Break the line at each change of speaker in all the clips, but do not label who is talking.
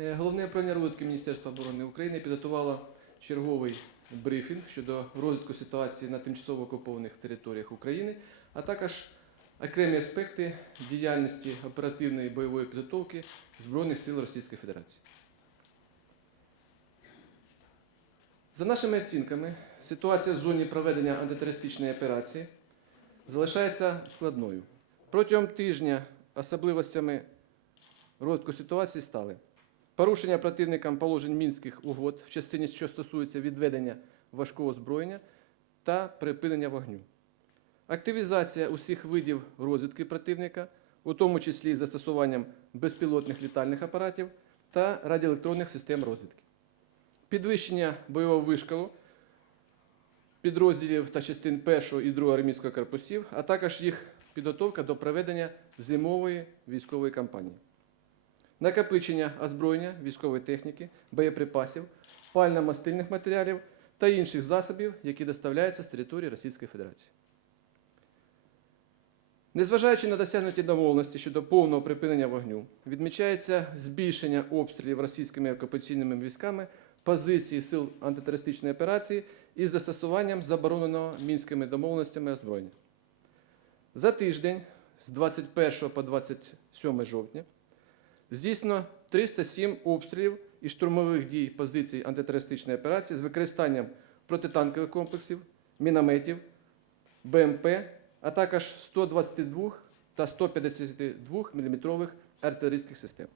е, Головне управління розвитку Міністерства оборони України підготувало черговий брифінг щодо розвитку ситуації на тимчасово окупованих територіях України, а також окремі аспекти діяльності оперативної бойової підготовки Збройних сил Російської Федерації. За нашими оцінками, ситуація в зоні проведення антитерористичної операції залишається складною. Протягом тижня особливостями розвитку ситуації стали порушення противникам положень мінських угод в частині, що стосується відведення важкого озброєння та припинення вогню, активізація усіх видів розвідки противника, у тому числі з застосуванням безпілотних літальних апаратів та радіоелектронних систем розвідки, підвищення бойового вишкалу підрозділів та частин 1 і 2 армійського корпусів, а також їх підготовка до проведення зимової військової кампанії. Накопичення озброєння, військової техніки, боєприпасів, пально-мастильних матеріалів та інших засобів, які доставляються з території Російської Федерації. Незважаючи на досягнуті домовленості щодо повного припинення вогню, відмічається збільшення обстрілів російськими окупаційними військами позиції сил антитерористичної операції із застосуванням забороненого мінськими домовленостями озброєння. За тиждень з 21 по 27 жовтня здійснено 307 обстрілів і штурмових дій позицій антитерористичної операції з використанням протитанкових комплексів, мінометів, БМП, а також 122 та 152 мм артилерійських систем.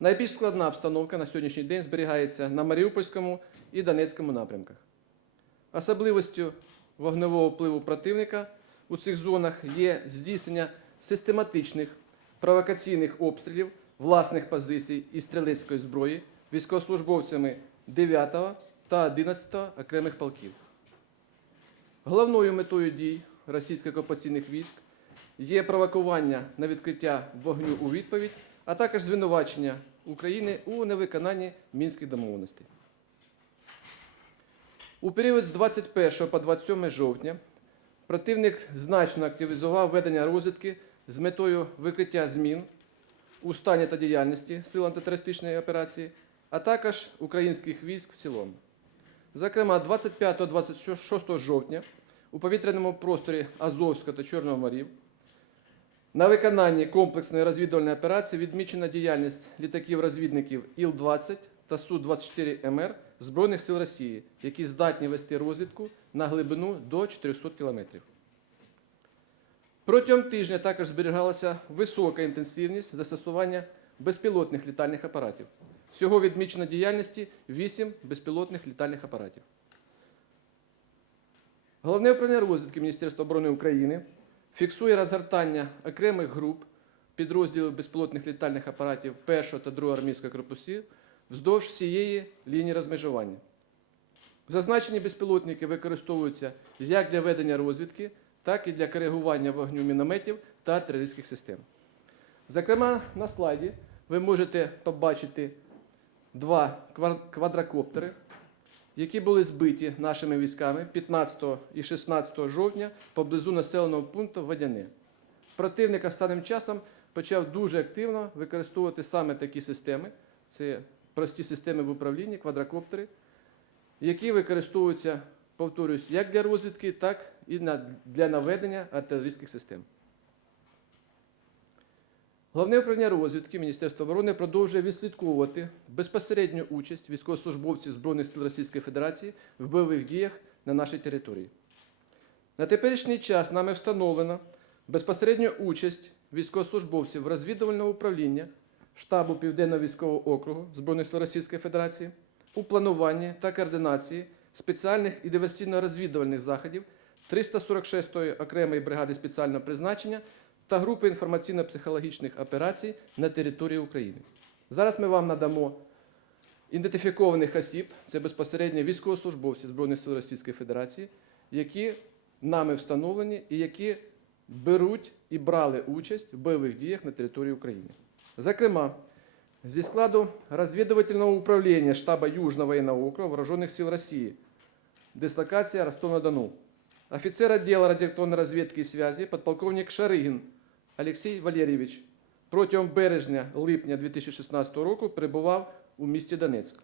Найбільш складна обстановка на сьогоднішній день зберігається на Маріупольському і Донецькому напрямках. Особливостю вогневого впливу противника у цих зонах є здійснення систематичних провокаційних обстрілів власних позицій і стрілецької зброї військовослужбовцями 9 та 11 окремих полків. Головною метою дій російських окупаційних військ є провокування на відкриття вогню у відповідь, а також звинувачення України у невиконанні мінських домовленостей. У період з 21 по 27 жовтня противник значно активізував ведення розвідки з метою викриття змін у стані та діяльності сил антитерористичної операції, а також українських військ в цілому. Зокрема, 25-26 жовтня у повітряному просторі Азовського та Чорного морів на виконанні комплексної розвідувальної операції відмічена діяльність літаків-розвідників Іл-20 та Су-24МР Збройних сил Росії, які здатні вести розвідку на глибину до 400 кілометрів. Протягом тижня також зберігалася висока інтенсивність застосування безпілотних літальних апаратів. Всього відмічено діяльності 8 безпілотних літальних апаратів. Головне управління розвідки Міністерства оборони України фіксує розгортання окремих груп підрозділів безпілотних літальних апаратів 1 та 2 армійського корпусів вздовж всієї лінії розмежування. Зазначені безпілотники використовуються як для ведення розвідки, так і для коригування вогню мінометів та артилерійських систем. Зокрема, на слайді ви можете побачити два квадрокоптери, які були збиті нашими військами 15 і 16 жовтня поблизу населеного пункту Водяне. Противник останнім часом почав дуже активно використовувати саме такі системи. Це прості системи в управлінні, квадрокоптери, які використовуються, повторюсь, як для розвідки, так і для наведення артилерійських систем. Головне управління розвідки Міністерства оборони продовжує відслідковувати безпосередню участь військовослужбовців Збройних сил Російської Федерації в бойових діях на нашій території. На теперішній час нами встановлено безпосередню участь військовослужбовців розвідувального управління штабу Південного військового округу Збройних сил Російської Федерації у плануванні та координації спеціальних і диверсійно-розвідувальних заходів 346-ї окремої бригади спеціального призначення та групи інформаційно-психологічних операцій на території України. Зараз ми вам надамо ідентифікованих осіб, це безпосередньо військовослужбовці Збройних сил Російської Федерації, які нами встановлені і які беруть і брали участь в бойових діях на території України. Зокрема, зі складу розвідувального управління штаба Южного воєнного округу Вооружених сил Росії, дислокація Ростов-на-Дону, офицер отдела радиоэлектронной разведки и связи, подполковник Шарыгин Алексей Валерьевич, протягом березня-липня 2016 року перебував у місті Донецьк.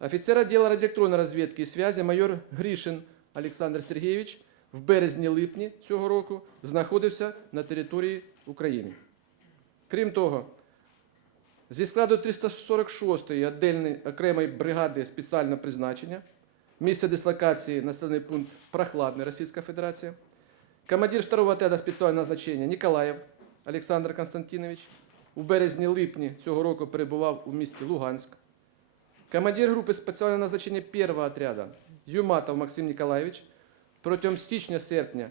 Офіцер відділу радіоелектронної розвідки і зв'язі майор Грішин Олександр Сергійович в березні-липні цього року знаходився на території України. Крім того, зі складу 346-ї віддільної окремої бригади спеціального призначення, місце дислокації населений пункт Прохладний Російська Федерація, командир 2-го отряду спеціального назначення Ніколаєв Олександр Константинович у березні-липні цього року перебував у місті Луганськ. Командир групи спеціального назначення 1-го отряду Юматов Максим Ніколаєвич протягом січня-серпня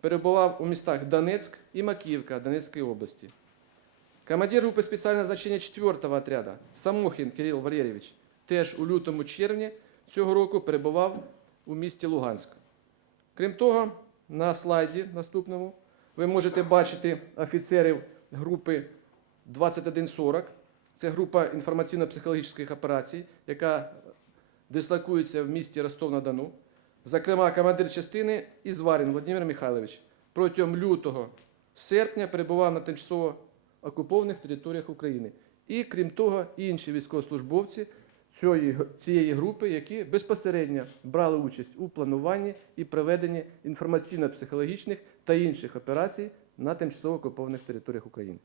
перебував у містах Донецьк і Макіївка Донецької області. Командир групи спеціального значення 4-го отряду Самохін Кирил Валерійович теж у лютому-червні цього року перебував у місті Луганськ. Крім того, на слайді наступному ви можете бачити офіцерів групи 2140. Це група інформаційно-психологічних операцій, яка дислокується в місті Ростов-на-Дону. Зокрема, командир частини Ізварін Владимир Михайлович протягом лютого серпня перебував на тимчасово окупованих територіях України. І крім того, інші військовослужбовці цієї, цієї групи, які безпосередньо брали участь у плануванні і проведенні інформаційно-психологічних та інших операцій на тимчасово окупованих територіях України.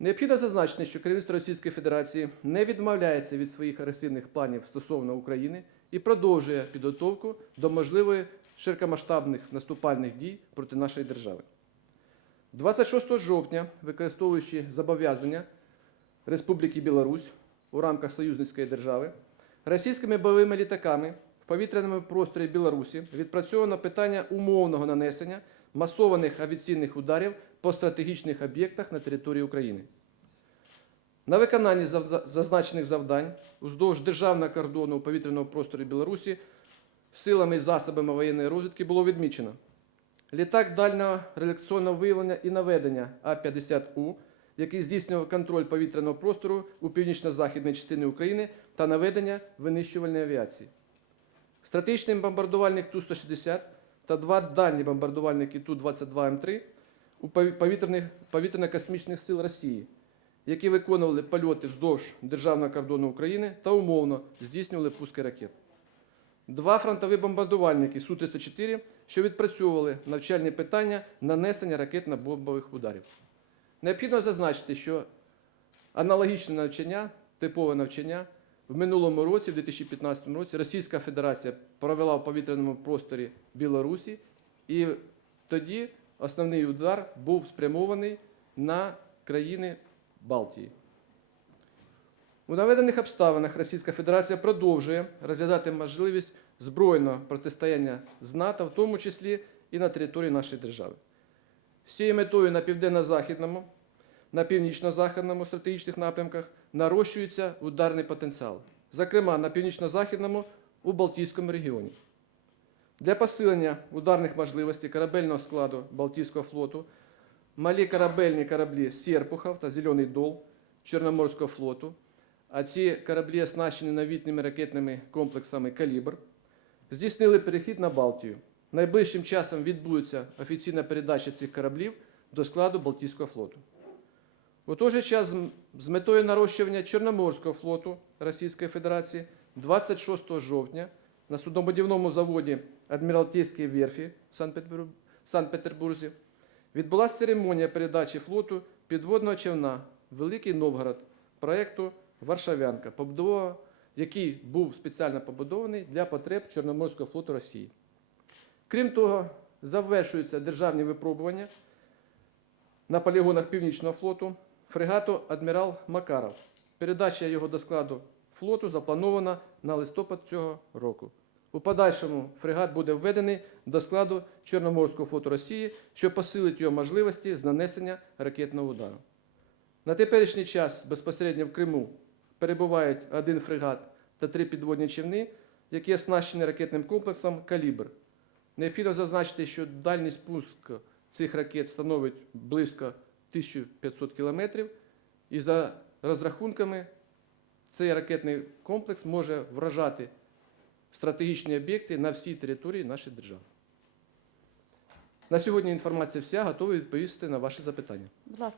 Необхідно зазначити, що керівництво Російської Федерації не відмовляється від своїх агресивних планів стосовно України і продовжує підготовку до можливої широкомасштабних наступальних дій проти нашої держави. 26 жовтня, використовуючи зобов'язання Республіки Білорусь у рамках союзницької держави, російськими бойовими літаками в повітряному просторі Білорусі відпрацьовано питання умовного нанесення масованих авіаційних ударів по стратегічних об'єктах на території України. На виконанні зазначених завдань уздовж державного кордону у повітряному просторі Білорусі силами і засобами воєнної розвідки було відмічено літак дальнього реляційного виявлення і наведення А-50У, який здійснював контроль повітряного простору у північно-західній частині України та наведення винищувальної авіації. Стратегічний бомбардувальник Ту-160 та два дальні бомбардувальники Ту-22М3 у повітряно-космічних сил Росії, які виконували польоти вздовж державного кордону України та умовно здійснювали пуски ракет. Два фронтові бомбардувальники Су-34, що відпрацьовували навчальні питання нанесення ракетно-бомбових ударів. Необхідно зазначити, що аналогічне навчання, типове навчання в минулому році, в 2015 році, Російська Федерація провела в повітряному просторі Білорусі, і тоді основний удар був спрямований на країни Балтії. У наведених обставинах Російська Федерація продовжує розглядати можливість збройного протистояння з НАТО, в тому числі і на території нашої держави. З цією метою на південно-західному, на північно-західному стратегічних напрямках нарощується ударний потенціал, зокрема на північно-західному у Балтійському регіоні. Для посилення ударних можливостей корабельного складу Балтійського флоту малі корабельні кораблі Серпухов та Зелений Дол Чорноморського флоту, а ці кораблі оснащені новітніми ракетними комплексами Калібр, здійснили перехід на Балтію. Найближчим часом відбудеться офіційна передача цих кораблів до складу Балтійського флоту. У той же час з- метою нарощування Чорноморського флоту Російської Федерації 26 жовтня на суднобудівному заводі Адміралтейської верфі в Санкт-Петербур- Санкт-Петербурзі відбулася церемонія передачі флоту підводного човна Великий Новгород проєкту Варшавянка, побудова, який був спеціально побудований для потреб Чорноморського флоту Росії. Крім того, завершуються державні випробування на полігонах Північного флоту фрегату Адмірал Макаров. Передача його до складу флоту запланована на листопад цього року. У подальшому фрегат буде введений до складу Чорноморського флоту Росії, що посилить його можливості з нанесення ракетного удару. На теперішній час безпосередньо в Криму перебувають один фрегат та три підводні човни, які оснащені ракетним комплексом Калібр. Необхідно зазначити, що дальність пуску цих ракет становить близько 1500 кілометрів, і за розрахунками цей ракетний комплекс може вражати стратегічні об'єкти на всій території нашої держави. На сьогодні інформація вся, готовий відповісти на ваші запитання.
Будь ласка.